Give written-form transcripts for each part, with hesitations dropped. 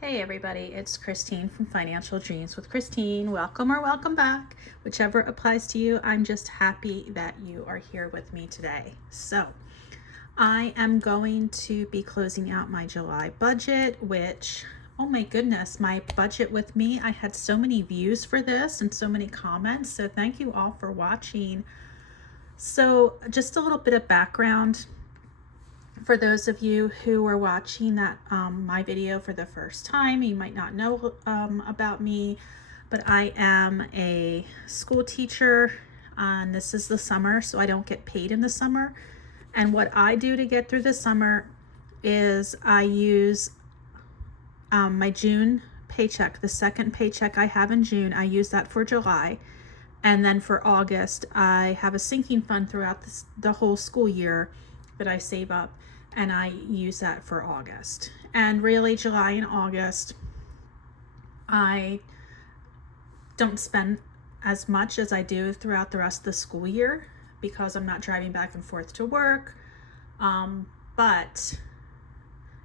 Hey everybody, it's Christine from Financial Dreams with Christine. Welcome or welcome back, whichever applies to you. I'm just happy that you are here with me today. So, I am going to be closing out my July budget, which, oh my goodness, my budget with me. I had so many views for this and so many comments. So, thank you all for watching. So, just a little bit of background for those of you who are watching that my video for the first time. You might not know about me, but I am a school teacher, and this is the summer, so I don't get paid in the summer. And what I do to get through the summer is I use my June paycheck, the second paycheck I have in June. I use that for July. And then for August, I have a sinking fund throughout the whole school year that I save up, and I use that for August. And really, July and August, I don't spend as much as I do throughout the rest of the school year because I'm not driving back and forth to work. But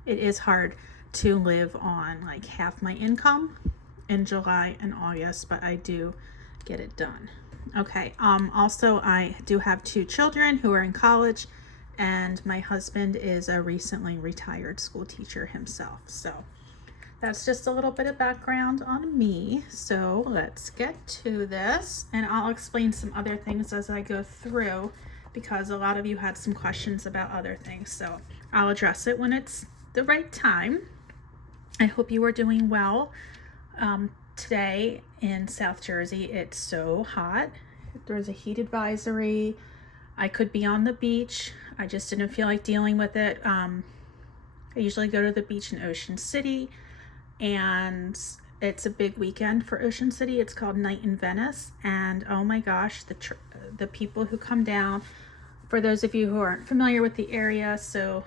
it is hard to live on like half my income in July and August, but I do get it done. Okay. Also, I do have 2 children who are in college, and my husband is a recently retired school teacher himself. So that's just a little bit of background on me. So let's get to this, and I'll explain some other things as I go through because a lot of you had some questions about other things. So I'll address it when it's the right time. I hope you are doing well. Today in South Jersey, it's so hot. There's a heat advisory. I could be on the beach. I just didn't feel like dealing with it. I usually go to the beach in Ocean City, and it's a big weekend for Ocean City. It's called Night in Venice, and oh my gosh, the people who come down, for those of you who aren't familiar with the area, so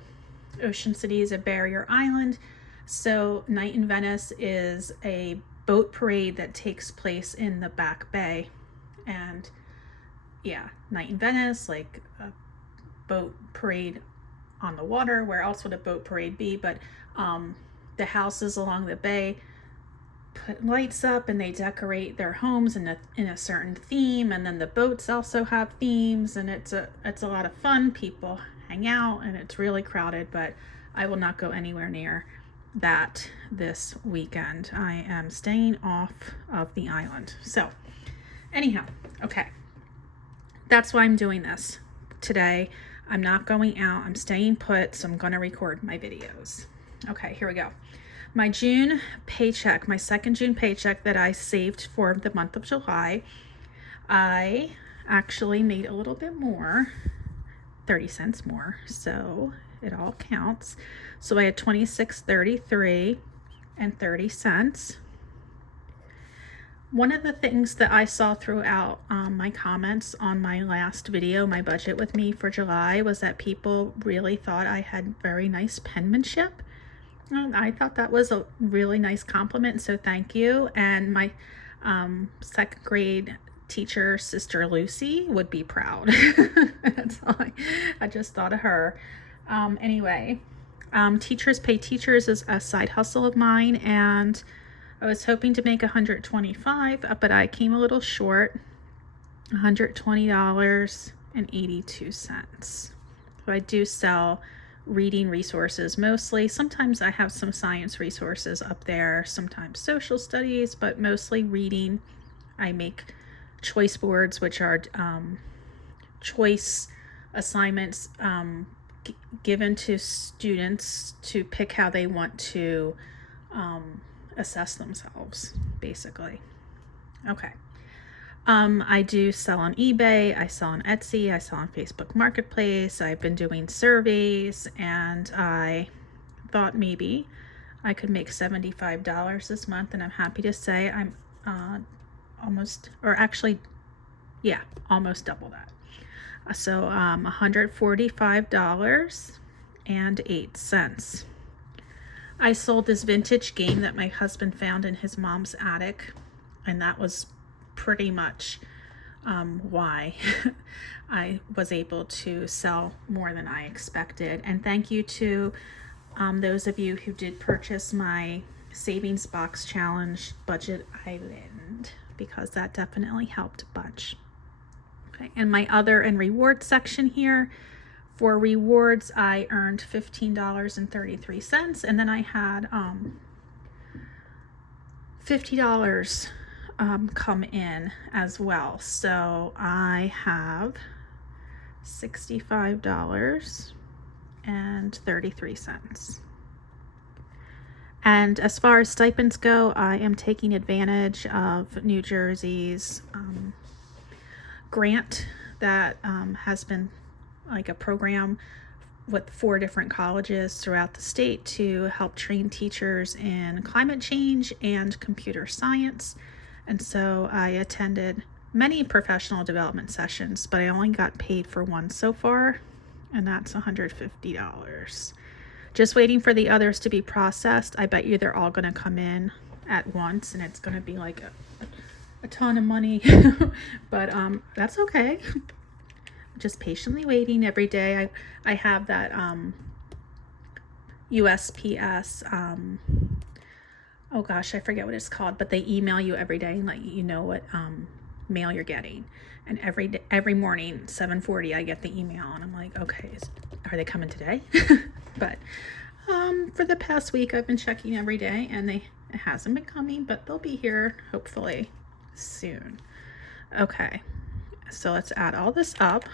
Ocean City is a barrier island. So Night in Venice is a boat parade that takes place in the Back Bay. And yeah, Night in Venice, like a boat parade on the water. Where else would a boat parade be? But the houses along the bay put lights up and they decorate their homes in a certain theme, and then the boats also have themes, and it's a lot of fun. People hang out and it's really crowded, but I will not go anywhere near that this weekend. I am staying off of the island. So anyhow, okay, that's why I'm doing this today. I'm not going out, I'm staying put, so I'm going to record my videos. Okay, here we go. My June paycheck, my second June paycheck that I saved for the month of July, I actually made a little bit more, 30 cents more, so it all counts. So I had $26.33 and 30 cents. One of the things that I saw throughout my comments on my last video, my budget with me for July, was that people really thought I had very nice penmanship. And I thought that was a really nice compliment, so thank you. And my second grade teacher, Sister Lucy, would be proud. That's all I just thought of her. Anyway, Teachers Pay Teachers is a side hustle of mine, and I was hoping to make $125, but I came a little short, $120.82. So I do sell reading resources mostly. Sometimes I have some science resources up there, sometimes social studies, but mostly reading. I make choice boards, which are choice assignments given to students to pick how they want to assess themselves, basically. Okay. I do sell on eBay, I sell on Etsy, I sell on Facebook Marketplace. I've been doing surveys, and I thought maybe I could make $75 this month, and I'm happy to say I'm almost double that. So $145.08. I sold this vintage game that my husband found in his mom's attic, and that was pretty much why I was able to sell more than I expected. And thank you to those of you who did purchase my Savings Box Challenge Budget Island, because that definitely helped a bunch. Okay, and my other and rewards section here. For rewards, I earned $15.33, and then I had $50 come in as well. So I have $65.33. And as far as stipends go, I am taking advantage of New Jersey's grant that has been like a program with 4 different colleges throughout the state to help train teachers in climate change and computer science. And so I attended many professional development sessions, but I only got paid for one so far, and that's $150. Just waiting for the others to be processed. I bet you they're all going to come in at once, and it's going to be like a ton of money. But that's okay. Just patiently waiting every day. I have that USPS, oh gosh, I forget what it's called, but they email you every day and let you know what mail you're getting. And every morning, 7:40, I get the email, and I'm like, okay, are they coming today? But for the past week, I've been checking every day, and it hasn't been coming, but they'll be here hopefully soon. Okay, so let's add all this up.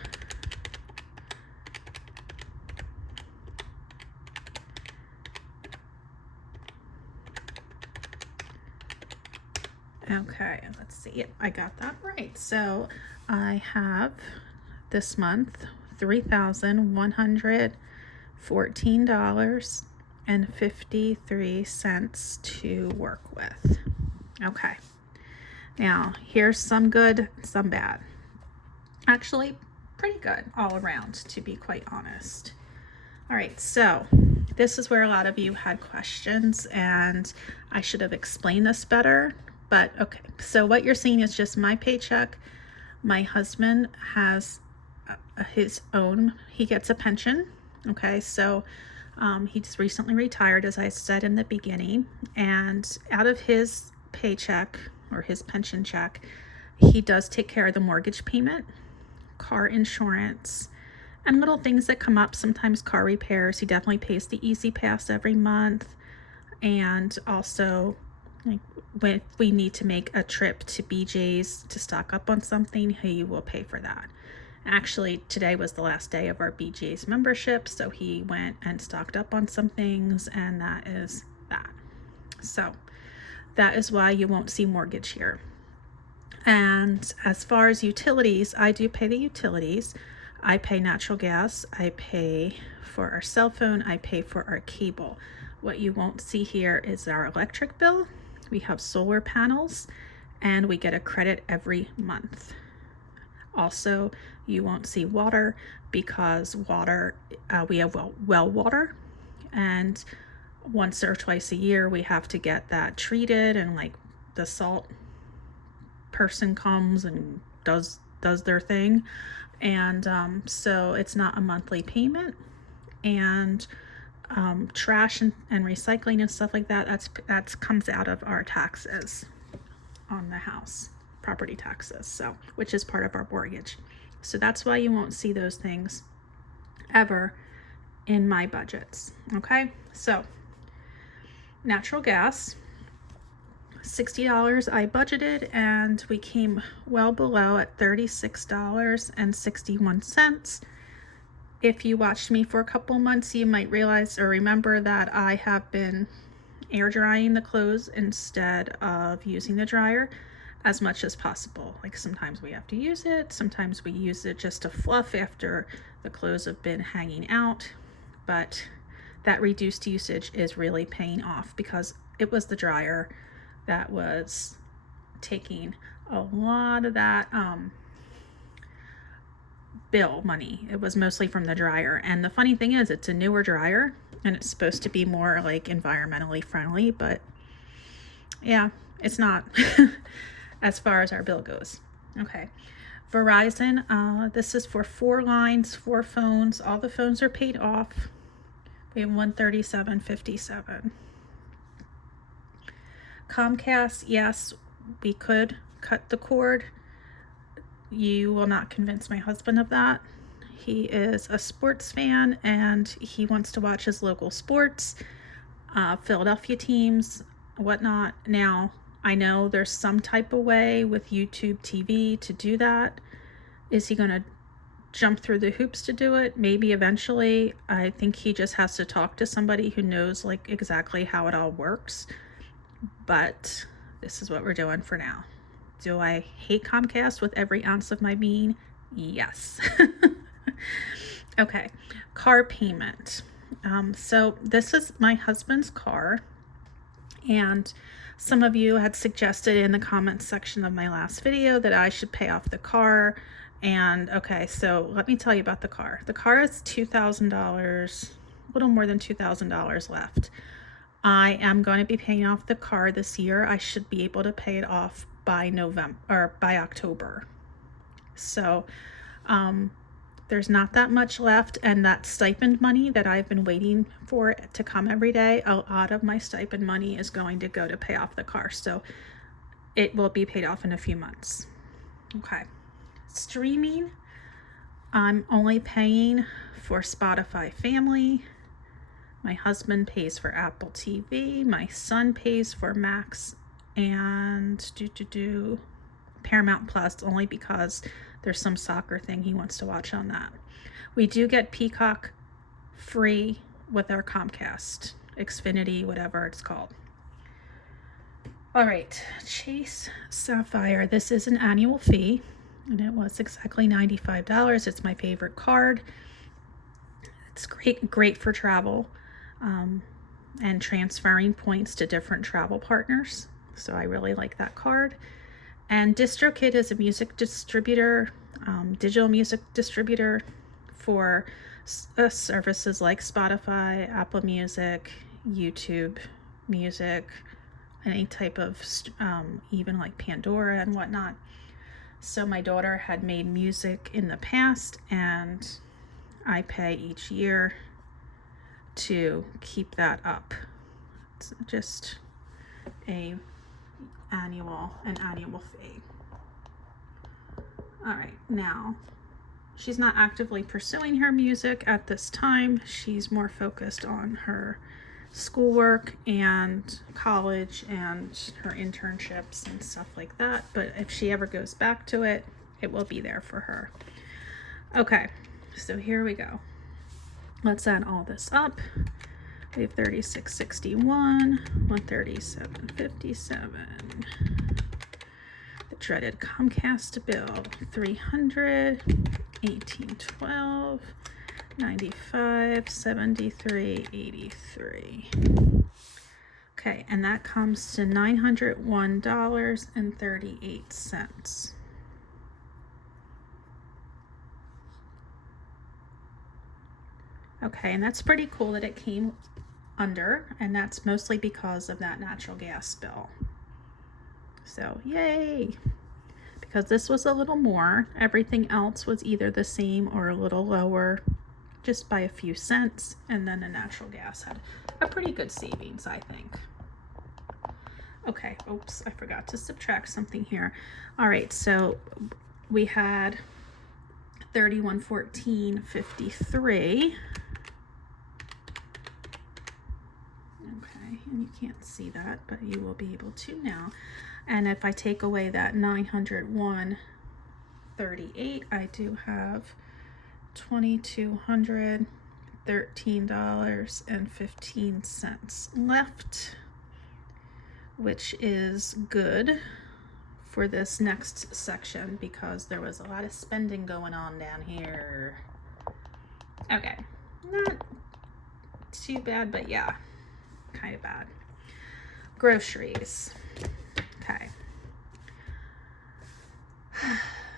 Okay, let's see. Yep, I got that right. So I have this month $3,114.53 to work with. Okay, now here's some good, some bad. Actually, pretty good all around, to be quite honest. All right, so this is where a lot of you had questions, and I should have explained this better. But okay, so what you're seeing is just my paycheck. My husband has his own, he gets a pension. Okay, so he just recently retired, as I said in the beginning, and out of his paycheck or his pension check, he does take care of the mortgage payment, car insurance, and little things that come up, sometimes car repairs. He definitely pays the Easy Pass every month, and also like when we need to make a trip to BJ's to stock up on something, he will pay for that. Actually, today was the last day of our BJ's membership, so he went and stocked up on some things, and that is that. So that is why you won't see mortgage here. And as far as utilities, I do pay the utilities. I pay natural gas, I pay for our cell phone, I pay for our cable. What you won't see here is our electric bill. We have solar panels, and we get a credit every month. Also, you won't see water because water, we have well water, and once or twice a year we have to get that treated, and like the salt person comes and does their thing, and so it's not a monthly payment. And trash and recycling and stuff like that, that's comes out of our taxes on the house, property taxes, so which is part of our mortgage. So that's why you won't see those things ever in my budgets. Okay, so natural gas, $60 I budgeted, and we came well below at $36.61. If you watched me for a couple months, you might realize or remember that I have been air drying the clothes instead of using the dryer as much as possible. Like sometimes we have to use it, sometimes we use it just to fluff after the clothes have been hanging out, but that reduced usage is really paying off because it was the dryer that was taking a lot of that bill money. It was mostly from the dryer. And the funny thing is, it's a newer dryer and it's supposed to be more like environmentally friendly, but yeah, it's not as far as our bill goes. Okay, Verizon, this is for 4 lines, 4 phones. All the phones are paid off. We have $137.57. Comcast, yes, we could cut the cord. You will not convince my husband of that. He is a sports fan and he wants to watch his local sports, Philadelphia teams, whatnot. Now, I know there's some type of way with YouTube TV to do that. Is he going to jump through the hoops to do it? Maybe eventually. I think he just has to talk to somebody who knows like exactly how it all works. But this is what we're doing for now. Do I hate Comcast with every ounce of my being? Yes. Okay, car payment. So this is my husband's car, and some of you had suggested in the comments section of my last video that I should pay off the car. And okay, so let me tell you about the car. The car is $2,000, a little more than $2,000 left. I am going to be paying off the car this year. I should be able to pay it off by November or by October. So there's not that much left, and that stipend money that I've been waiting for to come every day, a lot of my stipend money is going to go to pay off the car. So it will be paid off in a few months. Okay. Streaming, I'm only paying for Spotify Family. My husband pays for Apple TV. My son pays for Max and Paramount Plus, only because there's some soccer thing he wants to watch on that. We do get Peacock free with our Comcast, Xfinity, whatever it's called. All right, Chase Sapphire. This is an annual fee, and it was exactly $95. It's my favorite card. It's great for travel and transferring points to different travel partners. So I really like that card. And DistroKid is a music distributor, digital music distributor for services like Spotify, Apple Music, YouTube Music, any type of, even like Pandora and whatnot. So my daughter had made music in the past, and I pay each year to keep that up. It's just an annual fee. All right, now she's not actively pursuing her music at this time. She's more focused on her schoolwork and college and her internships and stuff like that. But if she ever goes back to it, it will be there for her. Okay, so here we go. Let's add all this up. We have $36.61, $137.57. The dreaded Comcast bill, $300, $18.12, $95, $73.83. Okay, and that comes to $901.38. Okay, and that's pretty cool that it came under, and that's mostly because of that natural gas bill. So yay, because this was a little more. Everything else was either the same or a little lower, just by a few cents, and then the natural gas had a pretty good savings, I think. Okay, oops, I forgot to subtract something here. All right, so we had $31.14.53. And you can't see that, but you will be able to now. And if I take away that $901.38, I do have $2,213.15 left, which is good for this next section because there was a lot of spending going on down here. Okay, not too bad, but yeah, kind of bad. Groceries. Okay.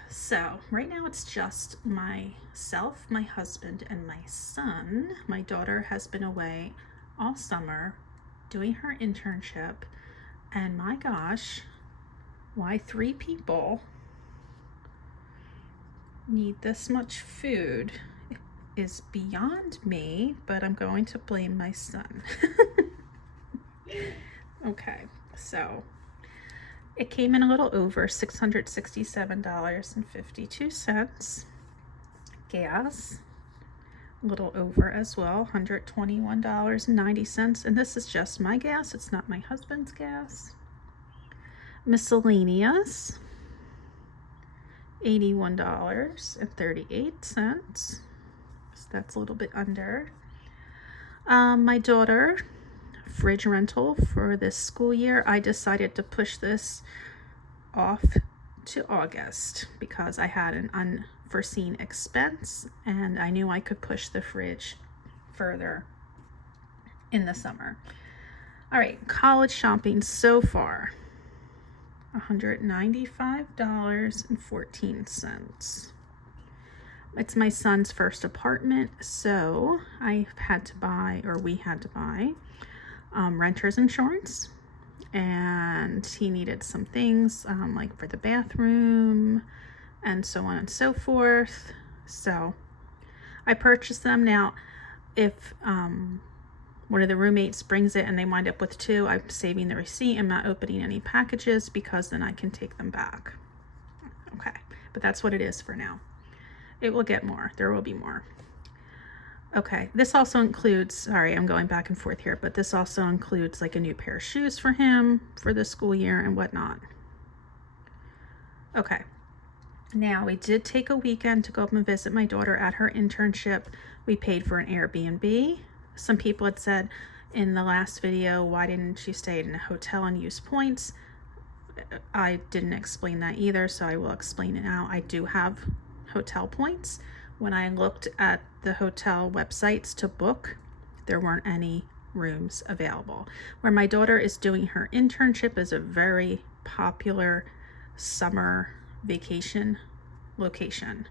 So right now it's just myself, my husband, and my son. My daughter has been away all summer doing her internship, and my gosh, why 3 people need this much food is beyond me, but I'm going to blame my son. Okay, So it came in a little over $667.52. Gas, a little over as well, $121.90. And this is just my gas, it's not my husband's gas. Miscellaneous, $81.38. So that's a little bit under. My daughter, fridge rental for this school year, I decided to push this off to August because I had an unforeseen expense and I knew I could push the fridge further in the summer. All right, college shopping so far, $195.14. It's my son's first apartment, so we had to buy renter's insurance, and he needed some things like for the bathroom and so on and so forth. So I purchased them. Now, if one of the roommates brings it and they wind up with two, I'm saving the receipt. I'm not opening any packages because then I can take them back. Okay, but that's what it is for now. It will get more. There will be more. Okay, this also includes, sorry, I'm going back and forth here, but this also includes like a new pair of shoes for him for the school year and whatnot. Okay, now we did take a weekend to go up and visit my daughter at her internship. We paid for an Airbnb. Some people had said in the last video, why didn't you stay in a hotel and use points? I didn't explain that either, so I will explain it now. I do have hotel points. When I looked at the hotel websites to book, there weren't any rooms available. Where my daughter is doing her internship is a very popular summer vacation location,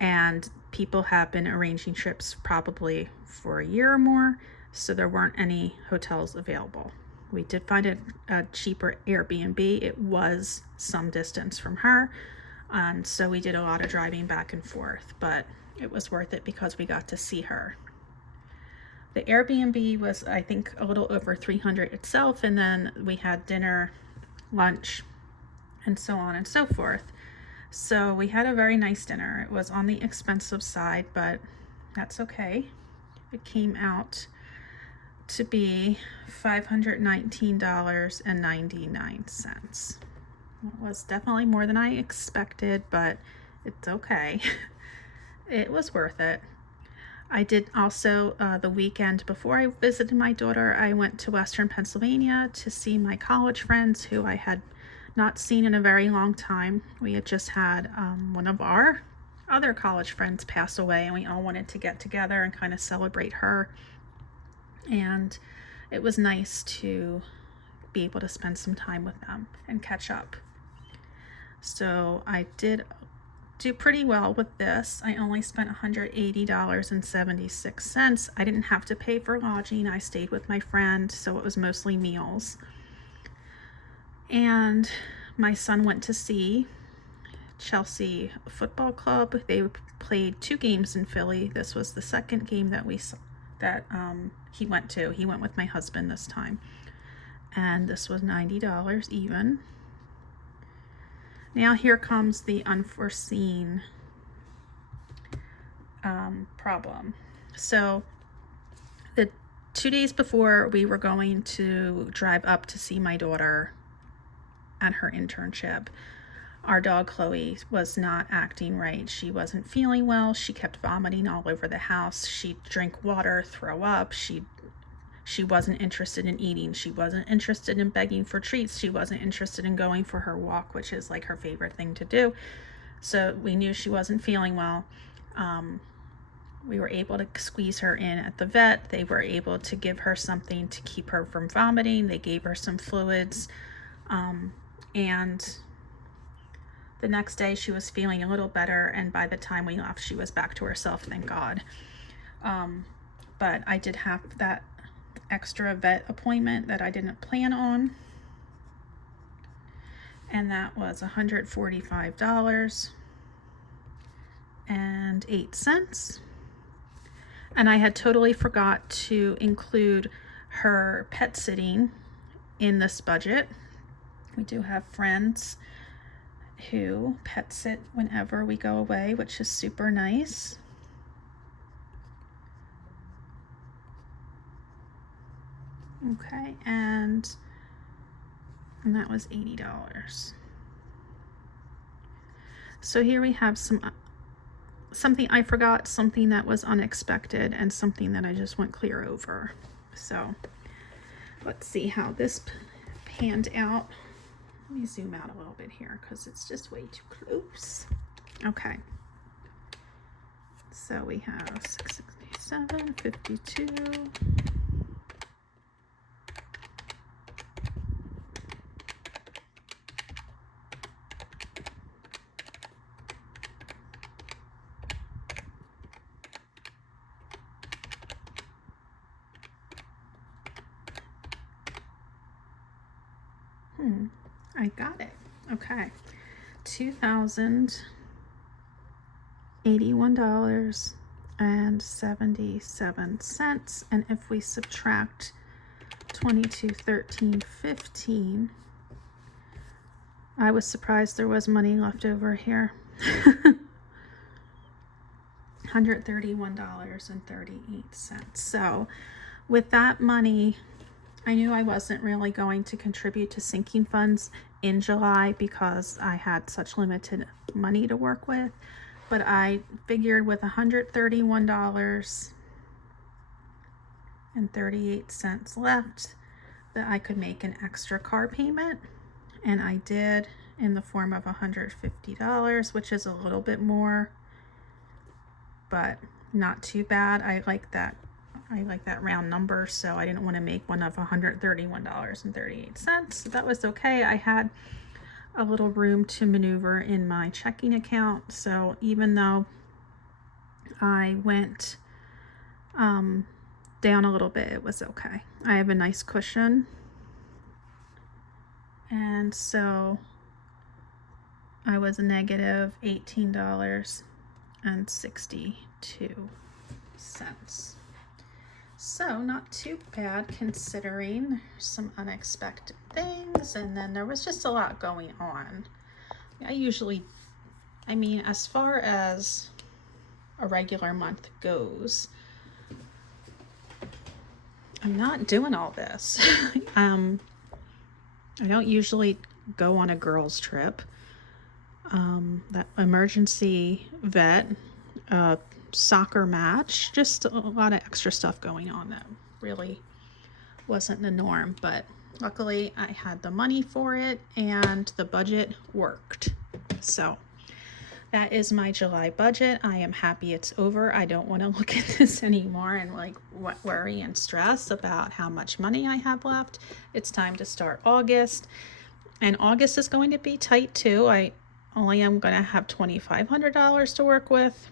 and people have been arranging trips probably for a year or more, so there weren't any hotels available. We did find a cheaper Airbnb. It was some distance from her, and so we did a lot of driving back and forth, but it was worth it because we got to see her. The Airbnb was, I think, a little over $300 itself, and then we had dinner, lunch, and so on and so forth. So we had a very nice dinner. It was on the expensive side, but that's okay. It came out to be $519.99. It was definitely more than I expected, but it's okay. It was worth it. I did also, the weekend before I visited my daughter, I went to Western Pennsylvania to see my college friends who I had not seen in a very long time. We had just had one of our other college friends pass away, and we all wanted to get together and kind of celebrate her. And it was nice to be able to spend some time with them and catch up. So I did do pretty well with this. I only spent $180.76. I didn't have to pay for lodging. I stayed with my friend, so it was mostly meals. And my son went to see Chelsea Football Club. They played 2 games in Philly. This was the second game that he went to. He went with my husband this time. And this was $90 even. Now here comes the unforeseen problem. So the 2 days before we were going to drive up to see my daughter at her internship, our dog Chloe was not acting right. She wasn't feeling well. She kept vomiting all over the house. She'd drink water, throw up. She wasn't interested in eating. She wasn't interested in begging for treats. She wasn't interested in going for her walk, which is like her favorite thing to do. So we knew she wasn't feeling well. We were able to squeeze her in at the vet. They were able to give her something to keep her from vomiting. They gave her some fluids. And the next day she was feeling a little better. And by the time we left, she was back to herself, thank God. But I did have that extra vet appointment that I didn't plan on, and that was $145.08. And I had totally forgot to include her pet sitting in this budget. We do have friends who pet sit whenever we go away, which is super nice. Okay, and that was $80. So here we have something I forgot, something that was unexpected, and something that I just went clear over. So let's see how this panned out. Let me zoom out a little bit here because it's just way too close. Okay. So we have 667, 52. I got it. Okay. $2,081.77. And if we subtract 2213.15, I was surprised there was money left over here. $131.38. So with that money, I knew I wasn't really going to contribute to sinking funds in July because I had such limited money to work with, but I figured with $131.38 left that I could make an extra car payment, and I did, in the form of $150, which is a little bit more, but not too bad. I like that round number, so I didn't want to make one of $131.38. So that was okay. I had a little room to maneuver in my checking account, so even though I went down a little bit, it was okay. I have a nice cushion, and so I was negative $18.62. So not too bad considering some unexpected things, and then there was just a lot going on. I mean, as far as a regular month goes, I'm not doing all this. I don't usually go on a girls' trip. That emergency vet, soccer match, just a lot of extra stuff going on that really wasn't the norm, but luckily I had the money for it and the budget worked. So that is my July budget. I am happy it's over. I don't want to look at this anymore and worry and stress about how much money I have left. It's time to start August, and August is going to be tight too. I only am going to have $2,500 to work with,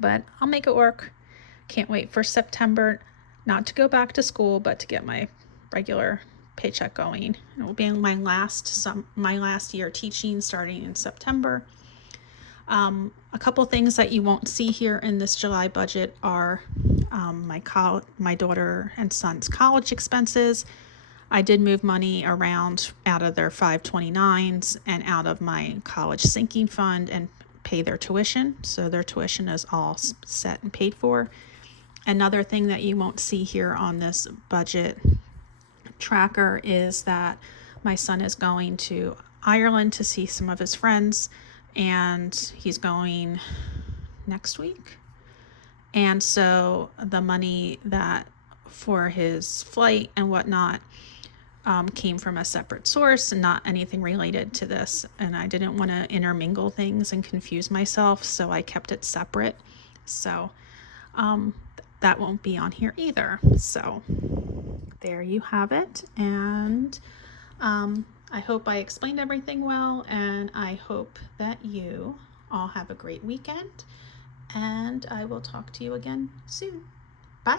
but I'll make it work. Can't wait for September, not to go back to school, but to get my regular paycheck going. It will be my last year teaching, starting in September. A couple things that you won't see here in this July budget are my daughter and son's college expenses. I did move money around out of their 529s and out of my college sinking fund and pay their tuition. So their tuition is all set and paid for. Another thing that you won't see here on this budget tracker is that my son is going to Ireland to see some of his friends, and he's going next week. And so the money that for his flight and whatnot came from a separate source and not anything related to this. And I didn't want to intermingle things and confuse myself, so I kept it separate. So that won't be on here either. So there you have it. And I hope I explained everything well, and I hope that you all have a great weekend, and I will talk to you again soon. Bye.